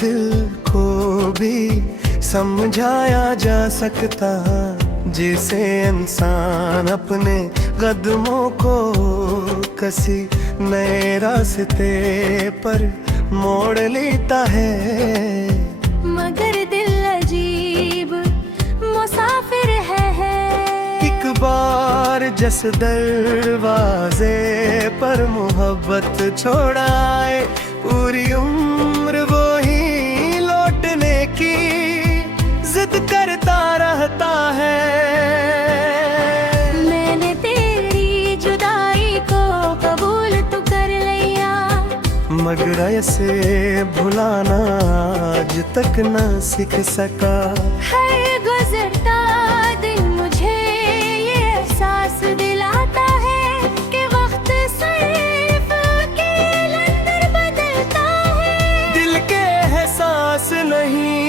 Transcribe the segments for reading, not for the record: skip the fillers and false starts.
दिल को भी समझाया जा सकता, जिसे इंसान अपने कदमों को किसी नए रास्ते पर मोड़ लेता है। मगर दिल अजीब मुसाफिर है। एक बार जिस दरवाजे पर मोहब्बत छोड़ाए, पूरी उम्र वो ही लौटने की जिद करता रहता है। मैंने तेरी जुदाई को कबूल तो कर लिया, मगर ऐसे भुलाना आज तक न सीख सका। हर गुजरता दिन मुझे ये एहसास दिलाता है कि वक्त सिर्फ अकेले अंदर बदलता है। दिल के एहसास नहीं,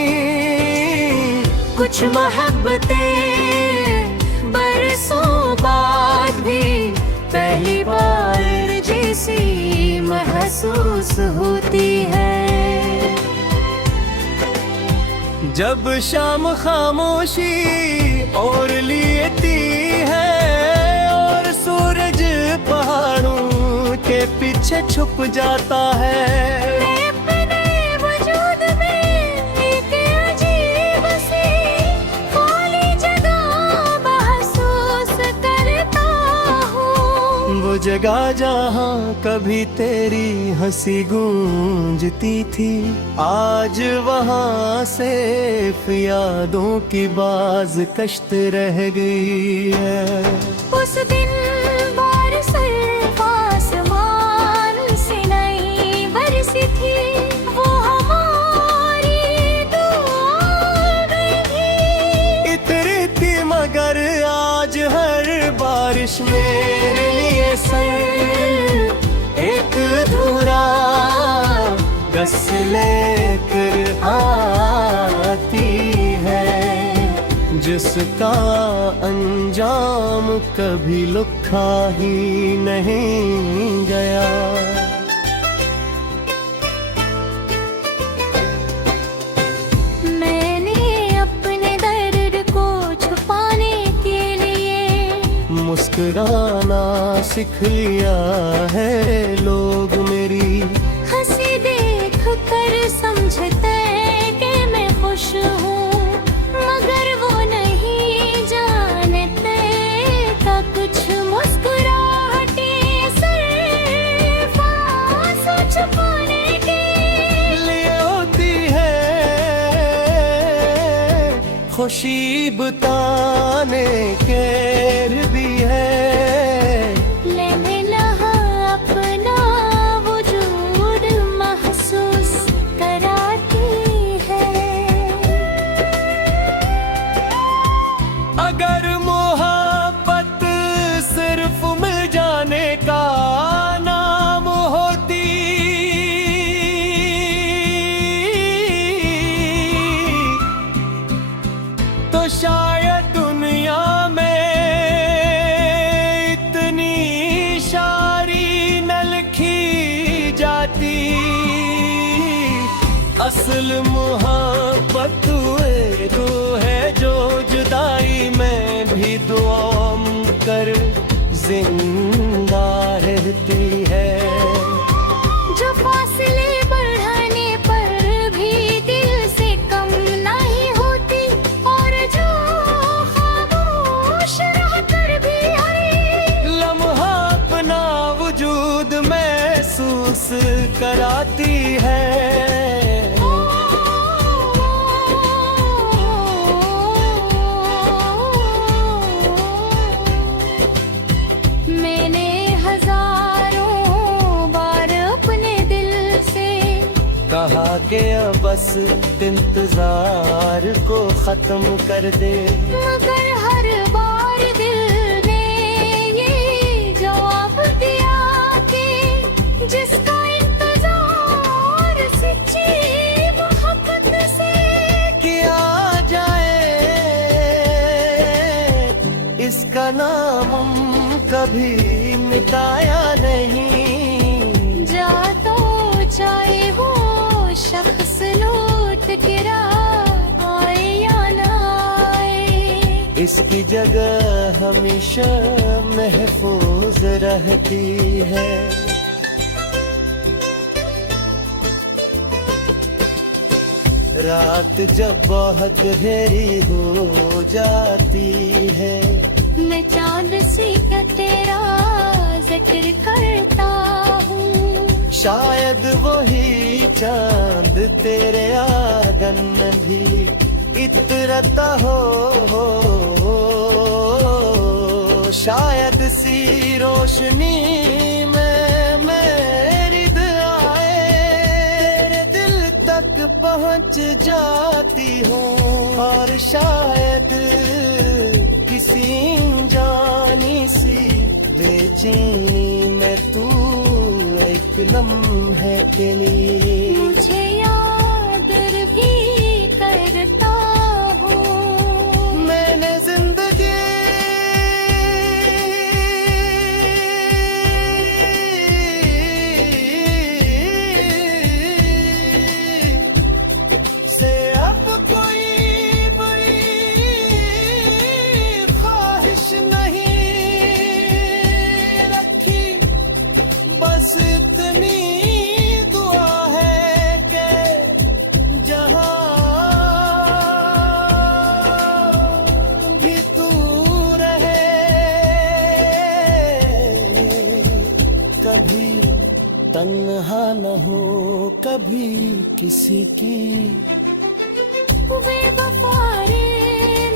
कुछ मोहब्बतें बरसों बाद भी पहली बार जैसी महसूस होती है। जब शाम खामोशी और लेती है और सूरज पहाड़ों के पीछे छुप जाता है। मैं अपने वजूद में एक अजीब सी खाली जगह महसूस करता हूँ। वो जगह जहाँ कभी तेरी हंसी गूंजती थी, आज वहाँ सिर्फ यादों की बाज कश्त रह गई है। उस दिन बारिश सिर्फ आसमान से नहीं बरसी थी, वो हमारी दुआ में थी। इतनी थी मगर आज हर बारिश मेरे लिए सर एक अधूरा गस लेकर आती है, जिसका अंजाम कभी लिखा ही नहीं गया। मैंने अपने दर्द को छुपाने के लिए मुस्कुराना सीख लिया है। लोग मेरी हंसी देख कर समझते कि मैं खुश हूँ, मगर वो नहीं जानते का कुछ मुस्कुराहटें सिर्फ आंसू छुपाने के लिए होती है। खुशी बताने के भी है। लेने लहा अपना वजूद महसूस कराती है। अगर मोहब्बत सिर्फ मिल जाने का नाम होती, तो शायद दुनिया में इतनी शायरी न लिखी जाती। असल मोहब्बत वो है जो जुदाई में भी दुआ कर जिंदा रहती है। जो फासले बढ़ाने पर भी दिल से कम नहीं होती, और जो खामोश रहकर भी हर लम्हा अपना वजूद महसूस कराती है। मैंने हजारों बार अपने दिल से कहा कि अब बस इंतजार को खत्म कर दे, मगर हर बार दिल ने ये जवाब दिया कि जिसका इंतजार सच्ची मोहब्बत से किया जाए, इसका नाम कभी मिटाया नहीं। जा तो चाहे वो शख्स लो इसकी जगह हमेशा महफूज रहती है। रात जब बहुत गहरी हो जाती है, मैं चांद से क्या तेरा जिक्र करता हूँ। शायद वही चांद तेरे आंगन भी इतरता हो। शायद सी रोशनी में मेरी दुआएं तेरे दिल तक पहुंच जाती हो। और शायद किसी जानी सी बेचैनी में तू एक लम्हे के लिए मुझे याद भी करता हूँ। मैंने जिंदगी से अब कोई बड़ी ख्वाहिश नहीं रखी। बस इतनी दुआ है कि जहां भी तू रहे, कभी तन्हा न हो कभी किसी की। बेवफारे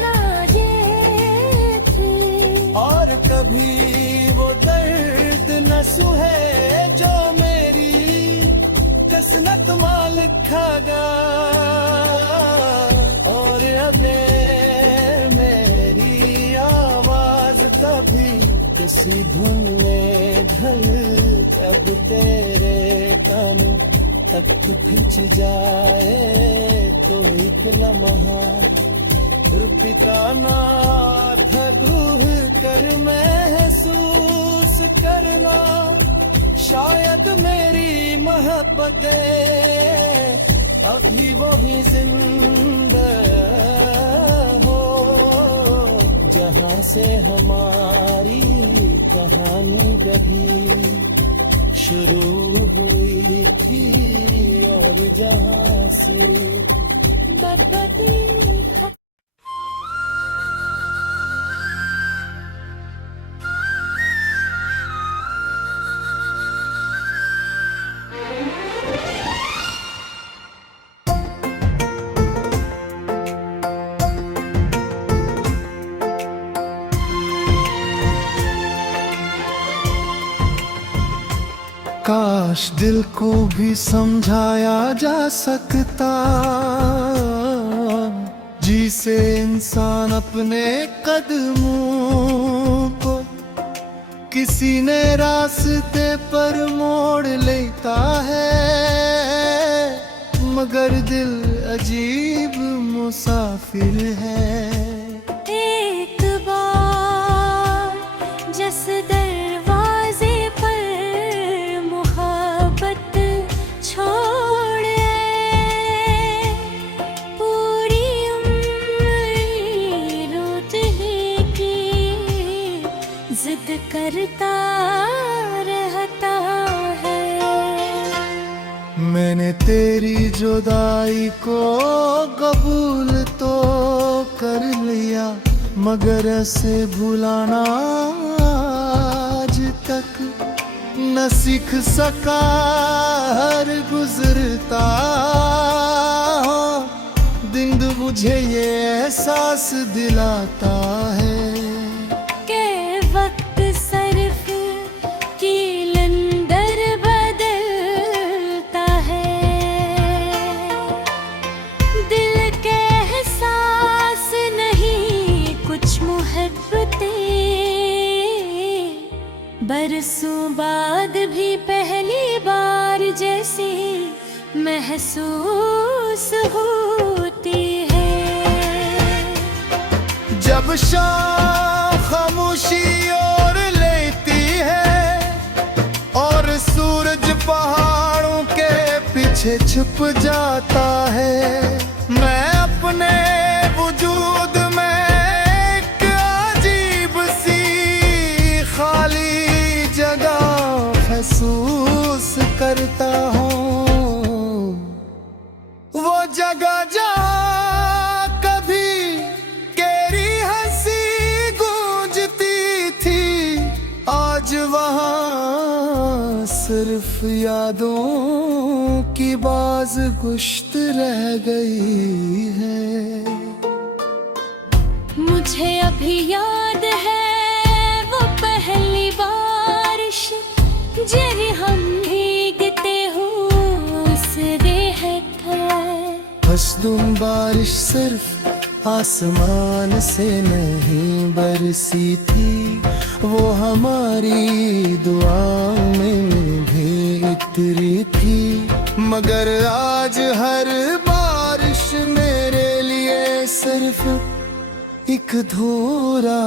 ना ये थी, और कभी वो दर्द न सुहे जो मेरी किस्मत में लिखा गा। और अगर मेरी आवाज कभी किसी धुन में ढल अब तेरे कान तक खिंच जाए तो एक लम्हा रुपका ना धूह कर महसूस करना। शायद मेरी मोहब्बत अभी वही जिंदा हो जहां से हमारी कहानी कभी शुरू हुई थी और जहां से बदबदी काश दिल को भी समझाया जा सकता, जिसे इंसान अपने कदमों को किसी ने रास्ते पर मोड़ लेता है। मगर दिल अजीब मुसाफिर है। एक बार जिस दरवाजे पर मोहब्बत छोड़े, पूरी उम्र रोते की जिद करता रहता है। मैंने तेरी जुदाई को कबूल तो कर लिया, मगर ऐसे भुलाना आज तक न सीख सका। हर गुजरता दिन मुझे ये एहसास दिलाता है के वक्त सर्फ की लंदर बदलता है। दिल के एहसास नहीं कुछ मोहब्बतें, बरसों बाद भी पहली बार जैसी महसूस होती है। जब शाम खामोशी और लेती है और सूरज पहाड़ों के पीछे छुप जाता है, मैं अपने वजूद में एक सिर्फ यादों की बाज गुश्त रह गई है। मुझे अभी याद है वो पहली बारिश, जब हम भीगते उस रेहत है। बस तुम बारिश सिर्फ आसमान से नहीं बरसी थी, वो हमारी दुआओं में भी उतरी थी। मगर आज हर बारिश मेरे लिए सिर्फ एक धूरा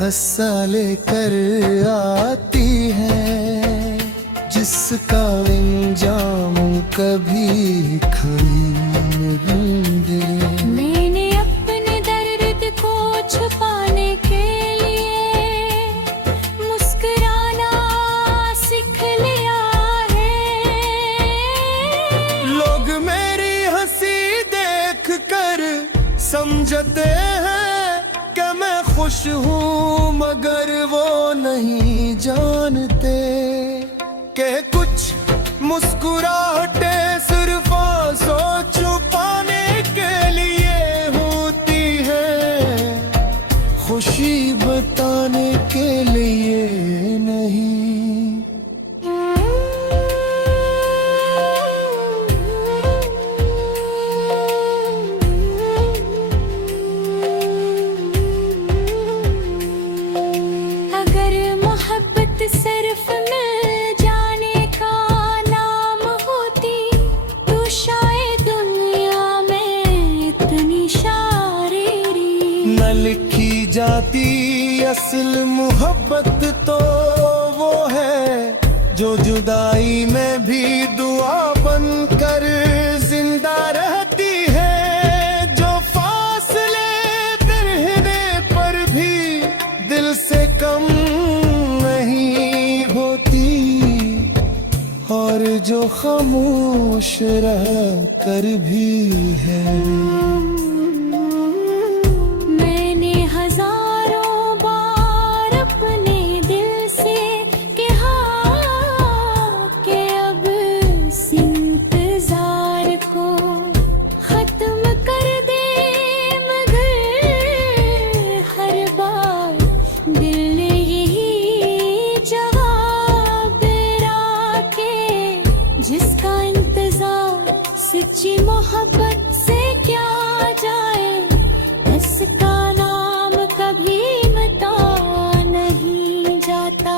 तस्सा लेकर आती है, जिसका इंजाम कभी खड़ी मैंने अपने दर्द को छुपाने के लिए मुस्कुराना सीख लिया है। लोग मेरी हंसी देख कर समझते हैं कि मैं खुश हूँ, मगर वो नहीं जानते कि कुछ मुस्कुराहटें सिर्फ आंसू छुपाने के लिए होती है, खुशी बताने के लिए नहीं। अगर मोहब्बत सिर्फ मिल जाने का नाम होती, तो शायद दुनिया में इतनी शायरी न लिखी जाती असल मोहब्बत तो वो है जो जुदाई में भी दुआ बनकर जिंदा रहती है, जो फासले रहने पर भी दिल से कम नहीं होती, और जो खामोश रह कर भी है। मैंने हजारों बार अपने दिल से कहा कि अब इस इंतजार को खत्म कर दे, मगर हर बार दिल ने यही जवाब दिया कि जिसका इंतजार सच्ची मोहब्बत से क्या जाए, इसका नाम कभी मिटा नहीं जाता।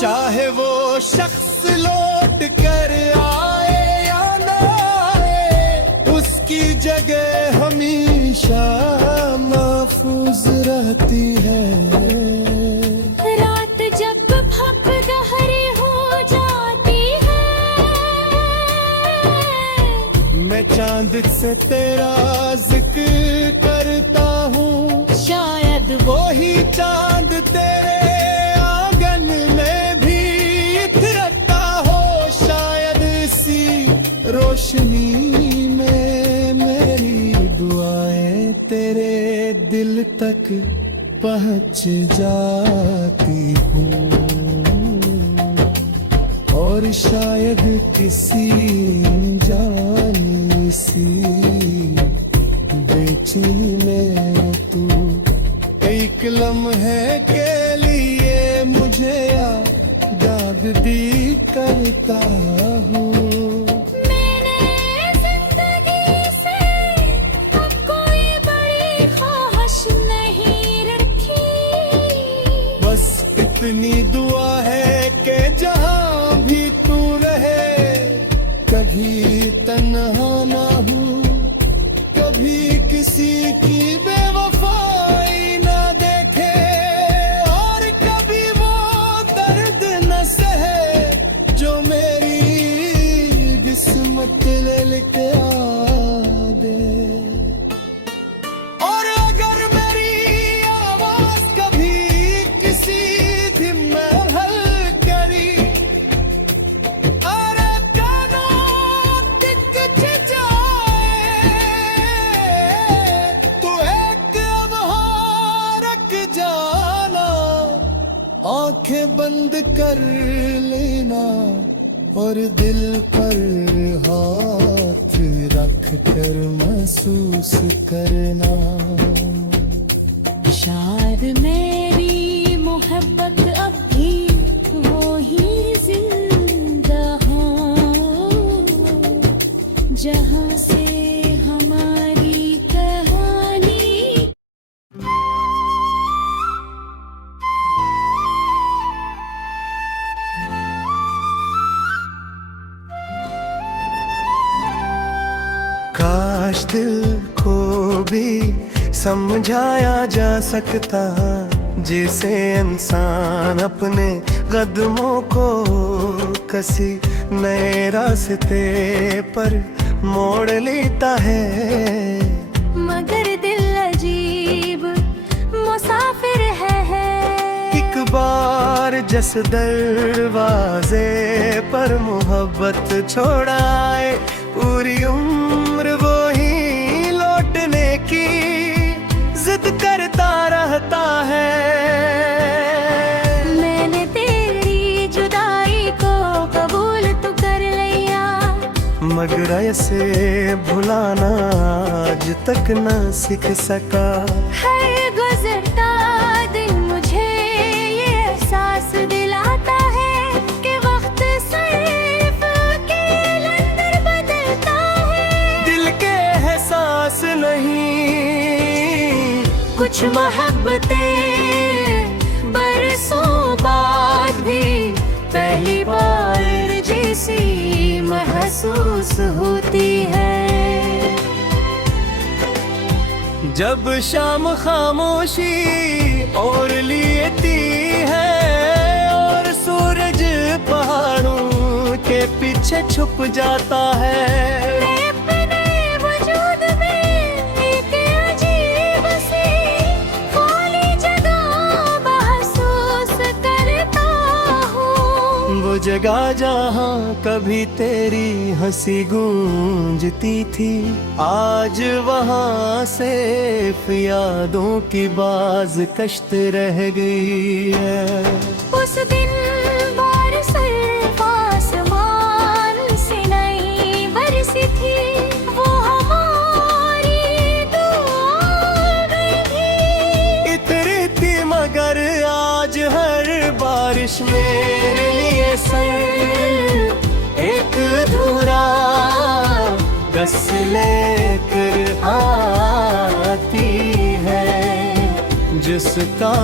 चाहे वो शख्स लौट कर आए या ना आए, उसकी जगह हमेशा महफूज रहती है। रात जब भप गहरी हो जाती है, मैं चांद से तेरा जिक्र करता हूँ, शायद वो ही चांद तेरे आंगन में भी इतरता हो, शायद इसी रोशनी में मेरी दुआएं तेरे दिल तक पहुँच जाती हूँ, और शायद किसी जानी सी बेचैनी में तू एक लम्हे के लिए मुझे याद भी करता हूँ। मैंने जिंदगी से अब कोई बड़ी ख्वाहिश नहीं रखी, बस इतनी दुआ है कि जहाँ भी तू रहे, कभी तन्हा ना हूँ, कभी किसी की बेवफाई ना देखे, और कभी वो दर्द न सहे जो मेरी किस्मत ले लिखे आ दे। और अगर मेरी आवाज कभी किसी दिन में हल करी, अरे कानों टिक जाए, तो एक अब रख जाना, आंखें बंद कर लेना, और दिल पर हाथ रख कर महसूस करना। शायद मेरी मोहब्बत अब भी वो ही जिंदा हो जहाँ से हमारी कहानी। काश दिल को भी समझाया जा सकता, जिसे इंसान अपने कदमों को किसी नए रास्ते पर मोड़ लेता है। मगर दिल अजीब मुसाफिर है। एक बार जिस दरवाजे पर मोहब्बत छोड़ाए, पूरी उम्र वो ही लौटने की जिद करता रहता है। मैंने तेरी जुदाई को कबूल तो कर लिया, मगर ऐसे भुलाना आज तक न सीख सका। हर गुजरता दिन मुझे ये एहसास दिलाता है कि वक्त सिर्फ अकेला अंदर बदलता है। दिल के एहसास नहीं, कुछ मोहब्बतें बरसों बाद भी पहली बार जैसी महसूस होती है। जब शाम खामोशी और लेती है और सूरज पहाड़ों के पीछे छुप जाता है। मैं अपने वजूद में एक अजीब सी खाली जगह महसूस करता हूँ। वो जगह जहाँ कभी तेरी हंसी गूंजती थी, आज वहाँ सिर्फ यादों की बाज कश्त रह गई है। उस दिन बारिश सिर्फ आसमान से नहीं बरसी थी, वो हमारी दुआ में थी। इतनी थी मगर आज हर बारिश मेरे लिए सर एक अधूरा गस लेकर आती है, जिसका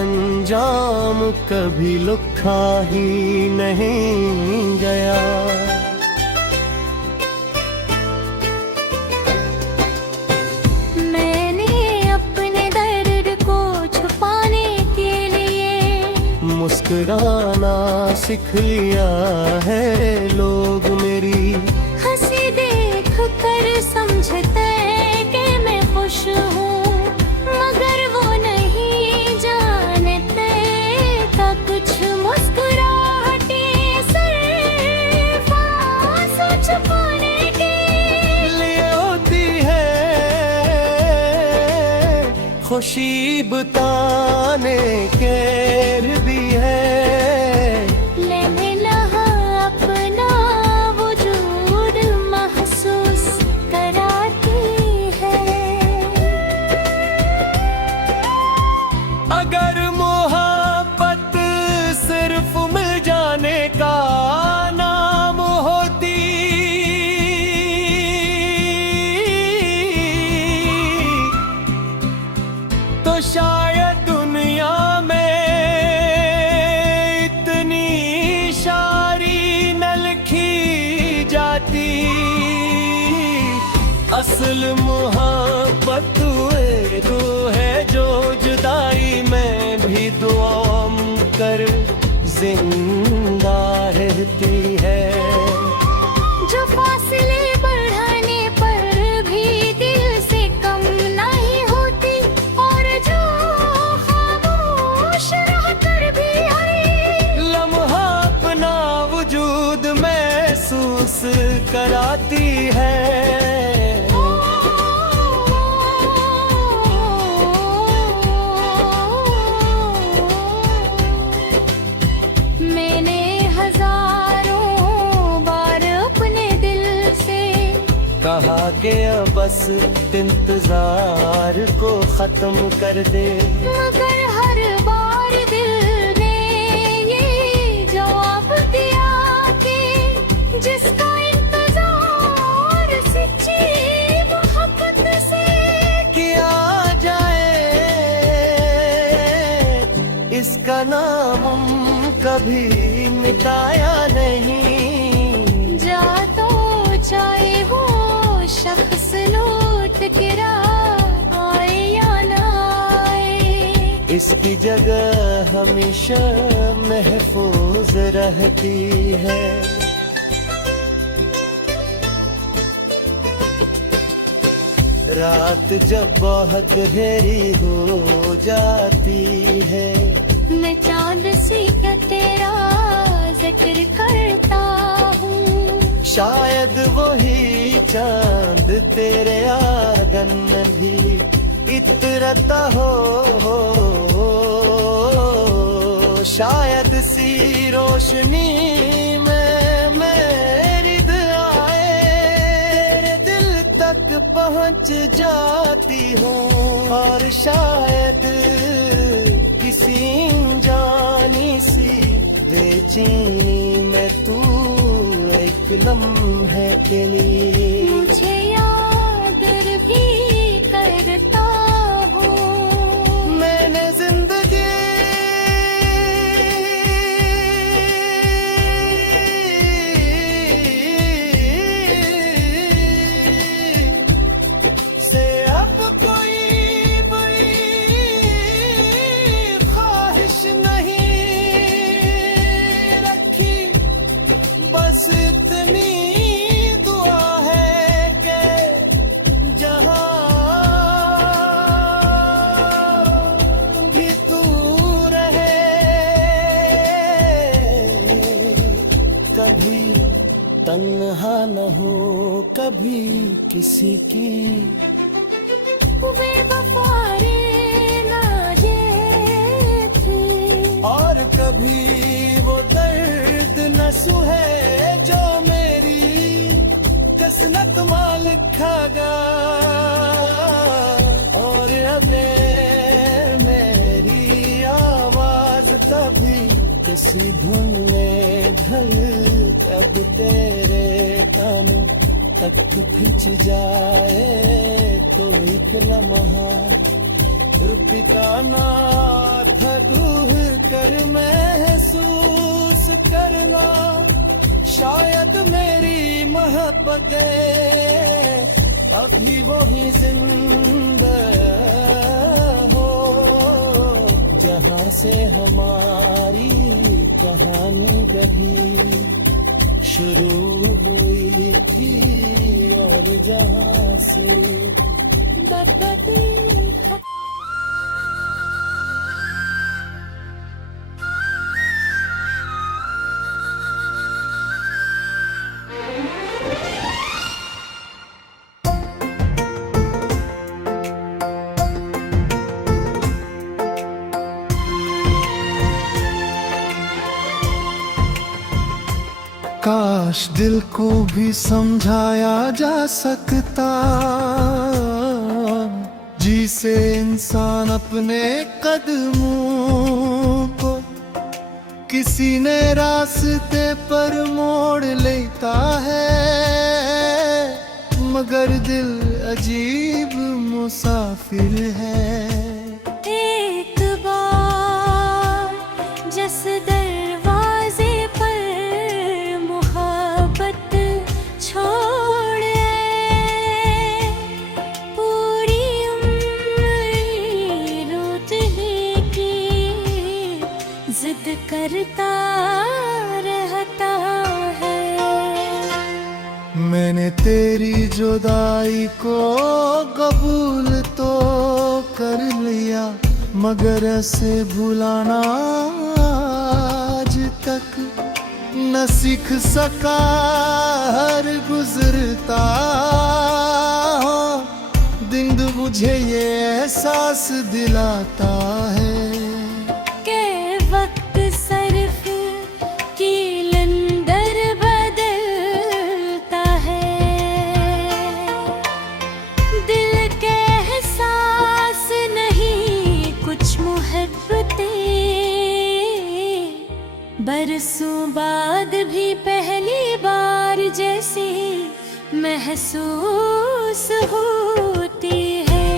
अंजाम कभी लिखा ही नहीं गया। मैंने अपने दर्द को छुपाने के लिए मुस्कुराना सीख लिया है। लोग मेरी हंसी देख कर समझते कि मैं खुश हूँ, मगर वो नहीं जानते का कुछ मुस्कुराहटें सिर्फ आंसू छुपाने के लिए होती है। खुशी बताने के भी है। लेना अपना वजूद महसूस कराती है। अगर मोहब्बत सिर्फ मिल जाने का नाम होती, तो शायद दुनिया में इतनी शायरी न लिखी जाती। असल मोहब्बत तो है जो जुदाई में भी दुआ कर जिंदा रहती है। जो फासले बढ़ाने पर भी दिल से कम नहीं होती, और जो बस इंतजार को खत्म कर दे। मगर हर बार दिल ने ये जवाब दिया कि जिसका इंतजार सच्ची मोहब्बत से किया जाए, इसका नाम हम कभी मिटाया नहीं। जा तो चाहे वो शख्स लौट के आए या ना आए, इसकी जगह हमेशा महफूज रहती है। रात जब बहुत गहरी हो जाती है, मैं चांद सी का तेरा जिक्र करता हूँ। शायद वही चांद तेरे आंगन भी इतरता हो। शायद सी रोशनी में मेरी दुआएं तेरे दिल तक पहुँच जाती हो। और शायद किसी जानी सी बेचैनी में तू एक लम्हे के लिए मुझे याद भी करता हूँ। मैंने जिंदगी से अब कोई बड़ी ख्वाहिश नहीं रखी, बस इतनी दुआ है कि जहां भी तू रहे, कभी तन्हा न हो कभी किसी की। बेवफारे ना ये थी, और कभी वो दर्द न सुहे जो मेरी किस्मत में लिखा गा। और अब मेरी आवाज कभी किसी धुन में ढल अब तेरे कानों तक खिंच जाए तो एक लम्हा रुपकाना था दूर कर महसूस करना। शायद मेरी मोहब्बत अभी वही जिंदा हो जहाँ से हमारी कहानी कभी शुरू हुई थी और जहाँ से बदती काश दिल को भी समझाया जा सकता, जिसे इंसान अपने कदमों को किसी ने रास्ते पर मोड़ लेता है। मगर दिल अजीब मुसाफिर है। एक बार जिस दरवाजे पर मोहब्बत छोड़े, पूरी उम्र रोते की जिद करता रहता है। मैंने तेरी जुदाई को कबूल तो कर लिया, मगर ऐसे भुलाना आज तक न सीख सका। हर गुजरता दिन मुझे ये एहसास दिलाता है के वक्त सर्फ की लंदर बदलता है। बरसों बाद भी पहली बार जैसे महसूस होती है।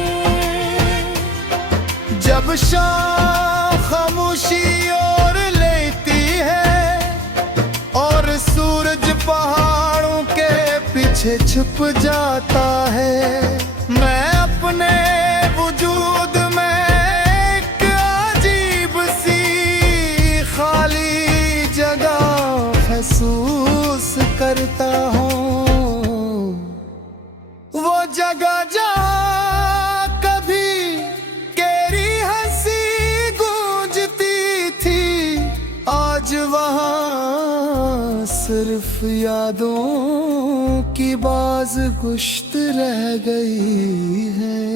जब शाम खामोशी और लेती है और सूरज पहाड़ों के पीछे छुप जाता है, मैं अपने वजूद में एक अजीब सी खाली जगह महसूस करता हूँ। वो जगह जहाँ कभी केरी हंसी गूंजती थी, आज वहाँ सिर्फ यादों की बाज गुश्त रह गई है।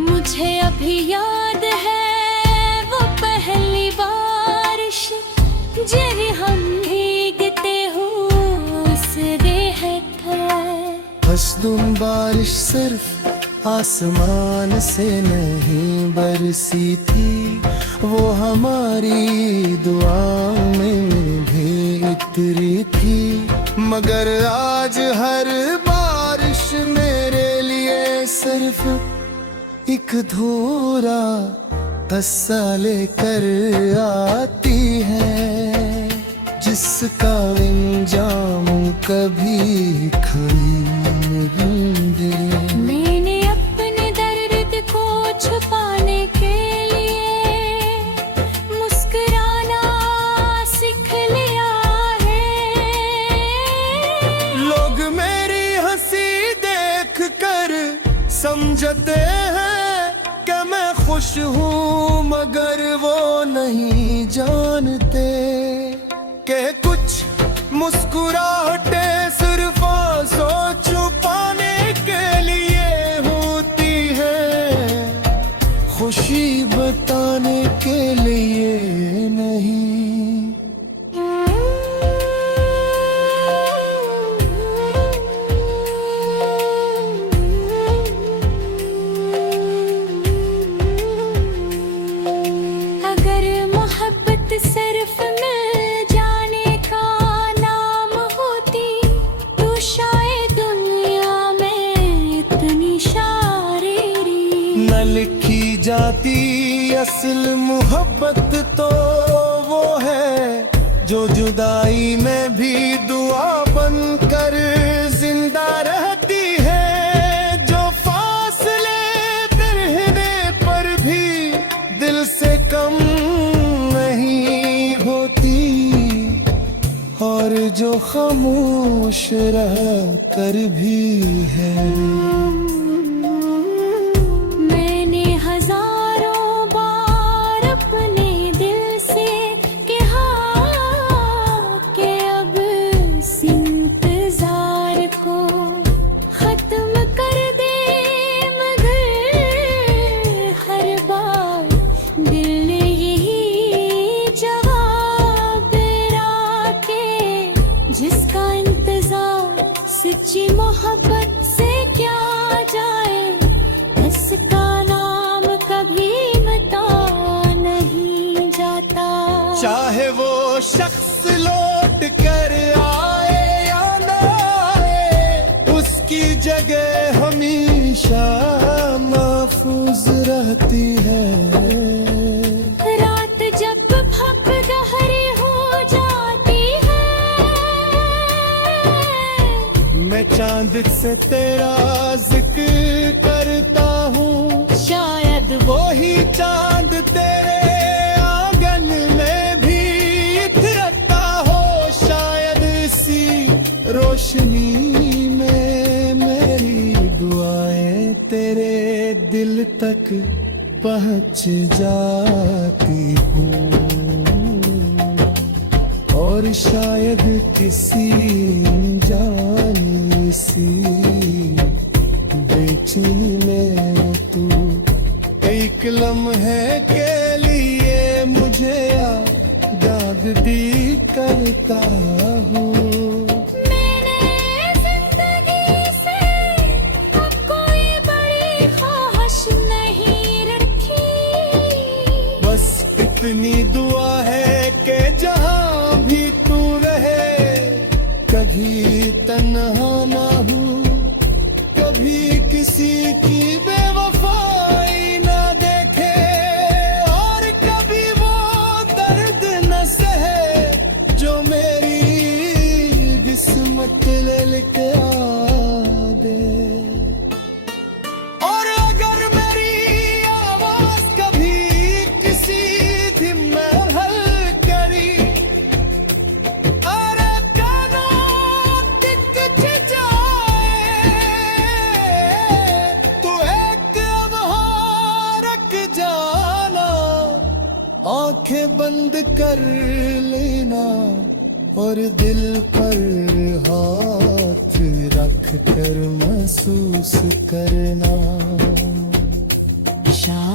मुझे अभी याद है वो पहली बारिश, जब हम भीगते हो उस रेत पर। बस तुम बारिश सिर्फ आसमान से नहीं बरसी थी, वो हमारी दुआओं में भी उतरी थी। मगर आज हर बारिश मेरे लिए सिर्फ एक धूरा तस्सा लेकर आती है, जिसका इंजाम कभी खड़ी नहीं दे। मैंने अपने दर्द को छुपाने के लिए मुस्कुराना सीख लिया है। लोग मेरी हंसी देख कर समझते हैं कि मैं खुश हूँ, मगर वो नहीं जानते कि कुछ मुस्कुराहटें सिर्फ आंसू छुपाने के लिए होती है, खुशी बताने के लिए नहीं। अगर मोहब्बत सिर्फ मिल जाने का नाम होती, तो शायद दुनिया में इतनी शायरी न लिखी जाती। असल मोहब्बत तो वो है जो जुदाई में भी दुआ बनकर जिंदा रहती है, जो फासले रहने पर भी दिल से कम नहीं होती, और जो खामोश रह कर भी है। मैंने हजारों बार अपने दिल से कहा कि अब इस इंतजार को खत्म कर दे, मगर हर बार दिल ने यही जवाब दिया कि जिसका इंतजार सच्ची मोहब्बत से क्या जाए, इसका नाम कभी मिटा नहीं जाता। चाहे वो शख्स लौट कर आए या ना आए, उसकी जगह हमेशा महफूज रहती है। रात जब भप गहरी हो जाती है, मैं चांद से तेरा जिक्र करता हूँ, शायद वो ही चांद तेरे आंगन में भी इतरता हो, शायद इसी रोशनी में मेरी दुआएं तेरे दिल तक पहुँच जाती हूँ, और शायद किसी जानी सी बेचैनी में तू एक लम्हे के लिए मुझे याद भी करता हूँ। मैंने जिंदगी से अब कोई बड़ी ख्वाहिश नहीं रखी, बस इतनी दुआ है कभी तन्हा ना हूँ, कभी किसी की बेवफाई ना देखे, और कभी वो दर्द न सहे जो मेरी किस्मत ले लेके आ दे। और अगर मेरी आवाज कभी किसी दिन में हल्की, अरे कानों टिक जाए, तो एक लम्हा रख जाना, आंखें बंद कर लेना और दिल पर हाथ रख कर महसूस करना। शाम